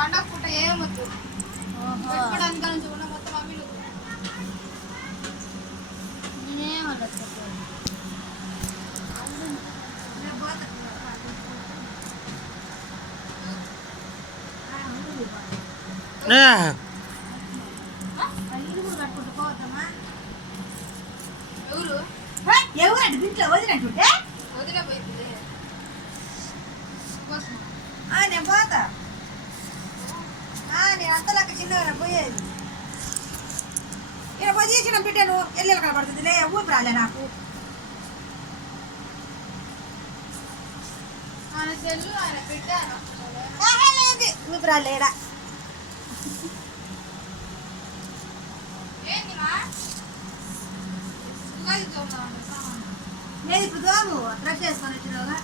పండగ పూట ఏమొద్దు పెట్టుకోవడానికి నుంచి ఉన్న మొత్తం అమ్మిలు నేనేమన్నా ఎవరంటే దీంట్లో వదిలినట్టుంటే వదిలేపోయింది నేను పోతా నేను అంతలాగా చిన్నగా పోయేది ఇక్కడ పొజిషన్ పెట్టాను ఎల్లెలు కనబడుతుంది లే ఊపి రాలే నాకు ఆయన సెల్లు ఆయన పెట్టాను లేదు ఊపి రాలేడా నేను ఇప్పుడు దోము డ్రెస్ చేసుకొని వచ్చినావుగా